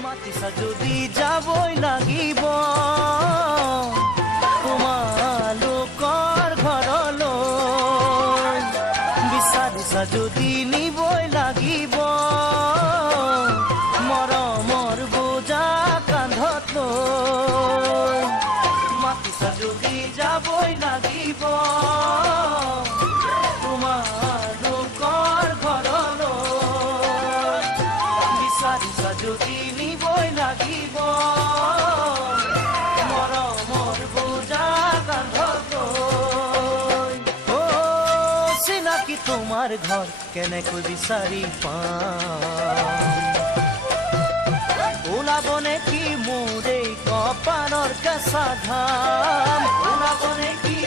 মাতিছা যদি যাবই লাগিব তোমালোকৰ ঘৰলৈ বিচাৰিছা যদি নিবই লাগিব মৰমৰ বোজা কান্ধত লৈ মাতিছা যদি যাবই লাগিব তোমালোকৰ ঘৰলৈ বিচাৰিছা যদি নিবই লাগিব মৰমৰ বোজা কান্ধত লৈ চিনাকি তোমাৰ ঘৰ কেনেকৈ বিচাৰি পাম ওলাব নেকি মোৰ এই কপালৰ কেঁচা ধাম ওলাব নেকি